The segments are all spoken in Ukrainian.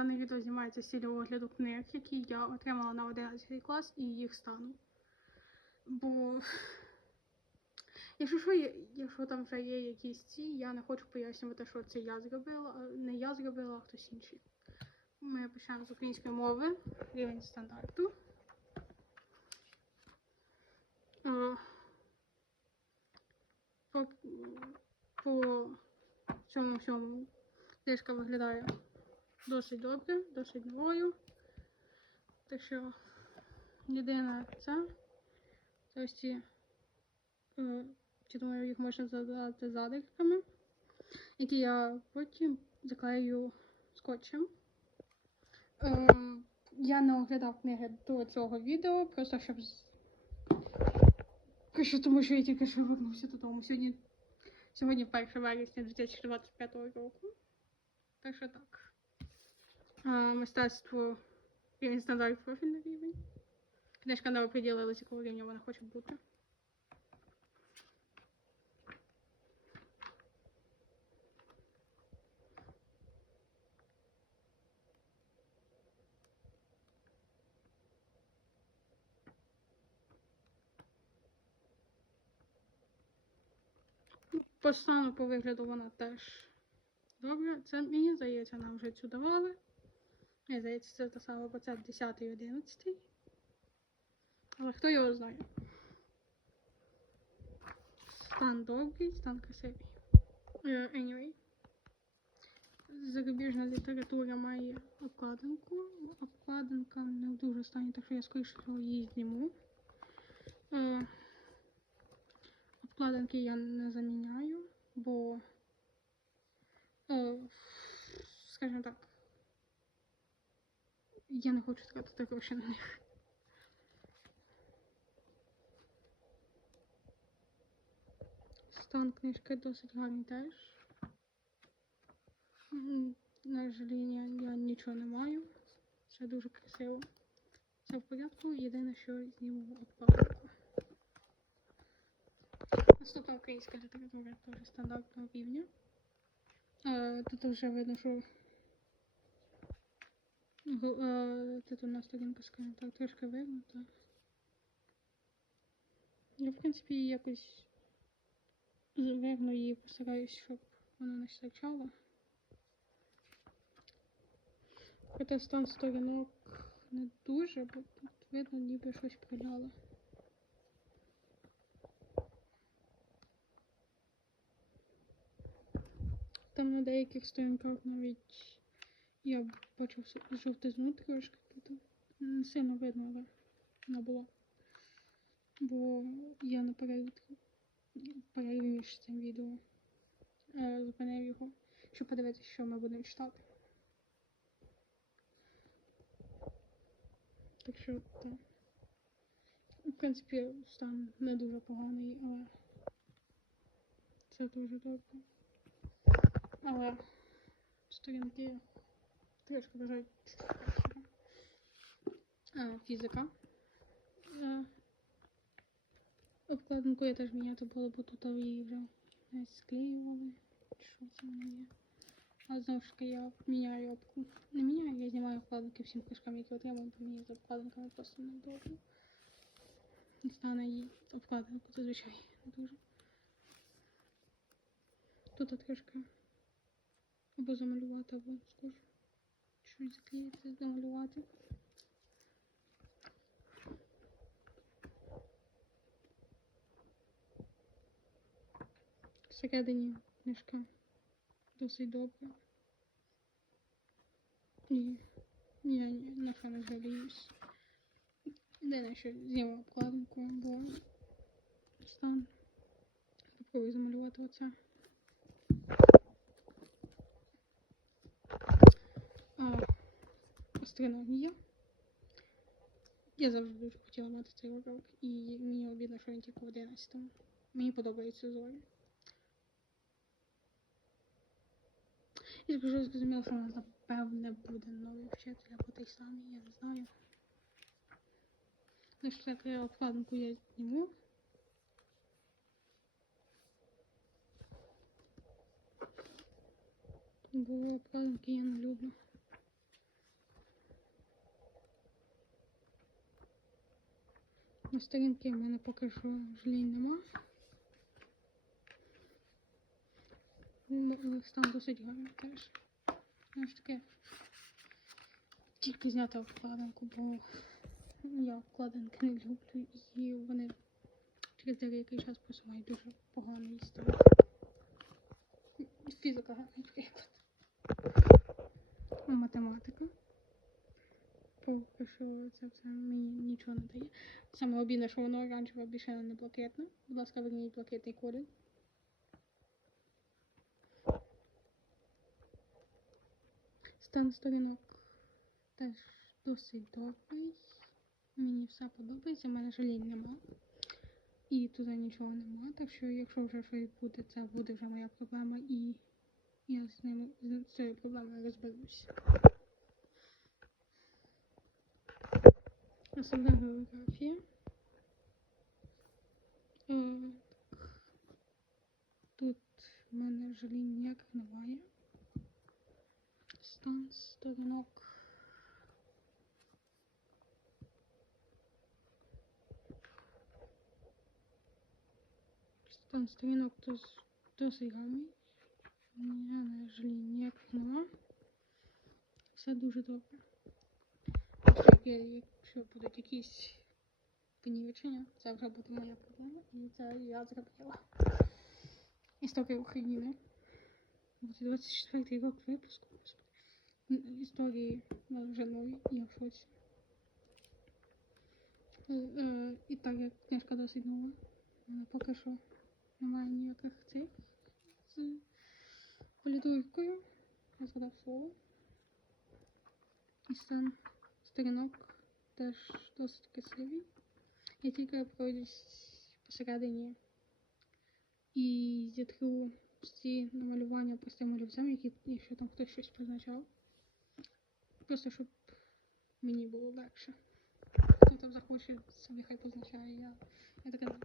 дане відео знімається з огляду книг, які я отримала на 11 клас і їх стану. Бо якщо, що якщо там вже є якісь ці, я не хочу пояснювати, що це я зробила, а не я зробила, а хтось інший. Ми почнемо з української мови, рівень стандарту. По, по цьому всьому книжка виглядає досить добре, досить новою. Так що єдине це, це ось е, чи думаю, їх можна задати задирками, які я потім заклею скотчем. Е, я не оглядав книги до цього відео, просто щоб тому що я тільки що вернувся додому. Сьогодні, сьогодні 1 вересня 2025 року. Так що так. Мистецтво рівень стандарт профільний рівень. Книжка не оприділила, з якого рівня вона хоче бути. По стану, по вигляду вона теж добре. Це мені здається, нам вже цю давали. Мені здається, це та сама, це 10 і 11. Але хто його знає? Стан добрий, стан красивий. Е, Anyway. Зарубіжна література має обкладинку. Обкладинка не в дуже стані, так що я скоріше її зніму. Е, Обкладинки я не заміняю, бо, е, скажімо так, я не хочу тратити гроші на них. Стан книжки досить гарний теж. На жаління я нічого не маю. Все дуже красиво. Все в порядку. Єдине, що зніму обкладинку. Наступна українська література теж стандартного рівня. Е, Тут вже видно, що тут у нас сторінка, скажімо так, трошки вигнута. Я, в принципі, якось вигну її, постараюсь, щоб вона не стачала. Хоча стан сторінок не дуже, бо тут видно, ніби щось приляло. Там на деяких сторінках навіть я бачив жовтизну трошки. Тут не сильно видно, але вона була. Бо я на перерві, перерві між цим відео е, зупинив його, щоб подивитися, що ми будемо читати. Так що так. В принципі, стан не дуже поганий, але це дуже добре. Але сторінки трішки бажають. А, фізика. Е, Обкладинку я теж міняти було, бо тут її вже склеювали. Що це воно є? Але знову ж таки я міняю обку. Не міняю, я знімаю обкладинки всім книжкам, які отримую, з обкладинками просто не добре. Не стане її обкладинку зазвичай не дуже. Тут трішки або замалювати, або скажу. Щось заклеїти, замалювати. Всередині книжка досить добре. І я на не жаліюсь. Єдине, що зніму обкладинку, бо стан. Попробую замалювати оце. А, астрономія. Я завжди дуже хотіла мати цей урок, і мені обідно, що він тільки в 11 Мені подобаються зорі. І скажу, зрозуміло, що у нас напевне буде новий вчитель або той самий, я не знаю. Ну що таке обкладинку я зніму. Бо обкладинки я не люблю. На сторінки в мене поки що жалінь нема. Стан досить гарний теж. Ну ж таке. Тільки зняти обкладинку, бо я обкладинки не люблю і вони через деякий час просто мають дуже поганий історію. Фізика гарний приклад. Математика. Поки що це все мені нічого не дає. Саме обідне, що воно оранжеве, більше не блакитне. Будь ласка, верніть блакитний колір. Стан сторінок теж досить добрий. Мені все подобається, в мене жалінь нема. І туди нічого нема. Так що, якщо вже щось буде, це буде вже моя проблема і я з ними з цією проблемою розберусь. Основна географія. Е, Тут в мене жалінь ніяких немає. Стан сторінок. Стан сторінок дос- досить гарний. Я на жалінь ніяких нема. Все дуже добре. Якщо будуть якісь понівечення, це вже буде моя проблема. І це я зробила. Історія України. Буде 24 рік випуску. Історії ну, вже нові, я в шоці. Е, е, І так як книжка досить нова, поки що немає ніяких цих з політуркою. Я згадав слово. І стан сторінок теж досить красивий. Я тільки пройдусь посередині і зітру всі намалювання простим олівцем, які, якщо там хтось щось позначав. Просто щоб мені було легше. Хто там захоче, собі хай позначає. Я, я така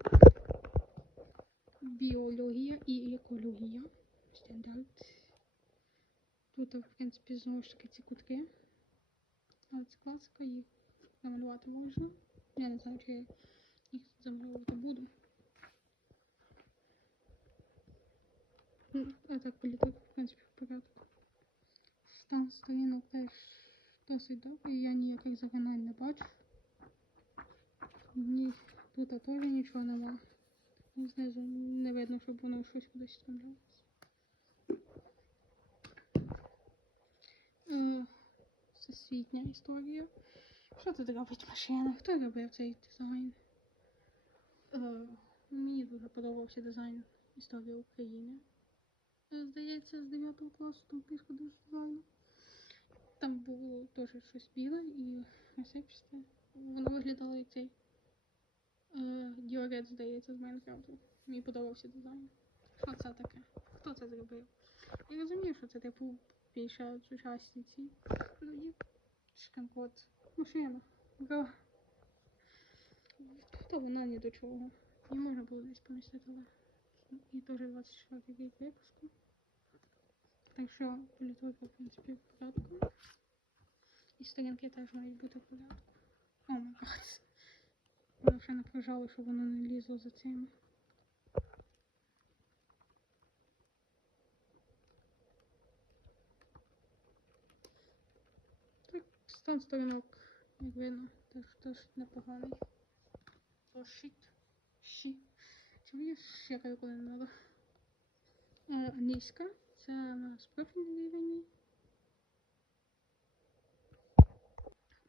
біологія і екологія. Стандарт. Тут, в принципі, знову ж таки ці кутки. Це класика, їх намалювати можна. Я не знаю, чи я їх замалювати буду. Ну, А так політик, в принципі, в порядку. Стан сторінок теж досить добрий, я ніяких загинань не бачу. Ні, тут теж нічого нема. Знизу не видно, щоб воно щось кудись вставлялося. Е, Всесвітня історія. Що тут робить машина? Хто робив цей дизайн? Е, мені дуже подобався дизайн історії України. Е, Здається, з 9 класу там до дизайну. Там було теж щось біле і насипчасте. Воно виглядало як цей е, діорет, здається, з Майнкрафту. Мені подобався дизайн. Що це таке? Хто це зробив? Я розумію, що це типу більше сучасні ці. Ну, є шканкот. Машина. Бро. Та вона ні до чого. Не можна було десь помістити, але. І теж 24 рік випуску. Так що політурка, в принципі, в порядку. І сторінки теж мають бути в порядку. О май гад. Я вже напряжала, щоб воно не лізло за цими. Стан сторінок, як видно, теж досить непоганий. Щі. Чому я ще коли не надо? Е, англійська. Це у нас профільний рівень.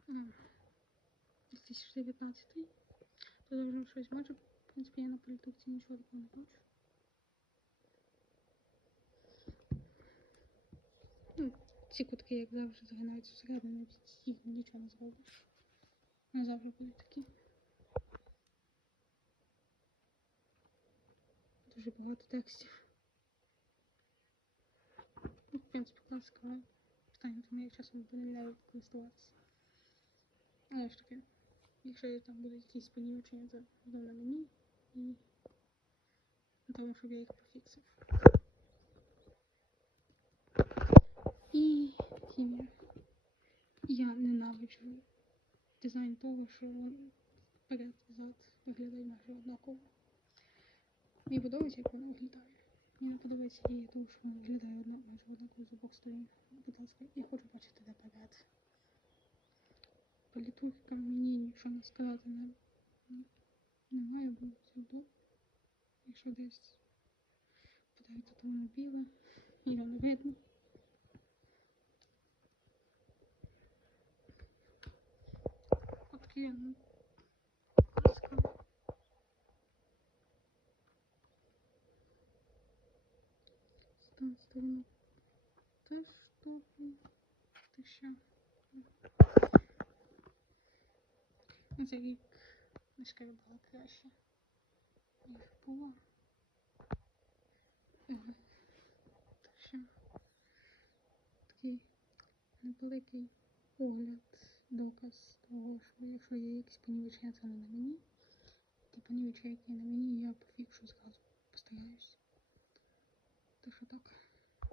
М, 2019. Тут вже щось може. В принципі, я на політиці нічого такого не бачу. Ну, ці кутки, як завжди, загинаються всередину, їх нічого не зробиш. Вони завжди будуть такі. Дуже багато текстів. Ну, в принципі, класика, але питання, тому я часом нею користуватися. Але ж таки, якщо там будуть якісь понівечення, то буде на мені і на тому, щоб я їх пофіксив. І хімія. Я ненавиджу дизайн того, що вперед і зад виглядають майже однаково. Мені подобається, як вона виглядає. Мені не подобається її, тому що вона виглядає майже однаково з обох сторін. Будь ласка, я хочу бачити наперед. Політурка мені нічого сказати не, не має бути сюди. Якщо десь воно біле, його не видно. Отакі, ну, ласка. Там сторінок теж добре. Ти що? Ну, цей рік книжка була краще. Так що такий невеликий огляд, доказ того, що якщо є якісь понівечення, це не на мені. Ті понівечення, які на мені, я пофікшу зразу. Постараюсь. Так що так.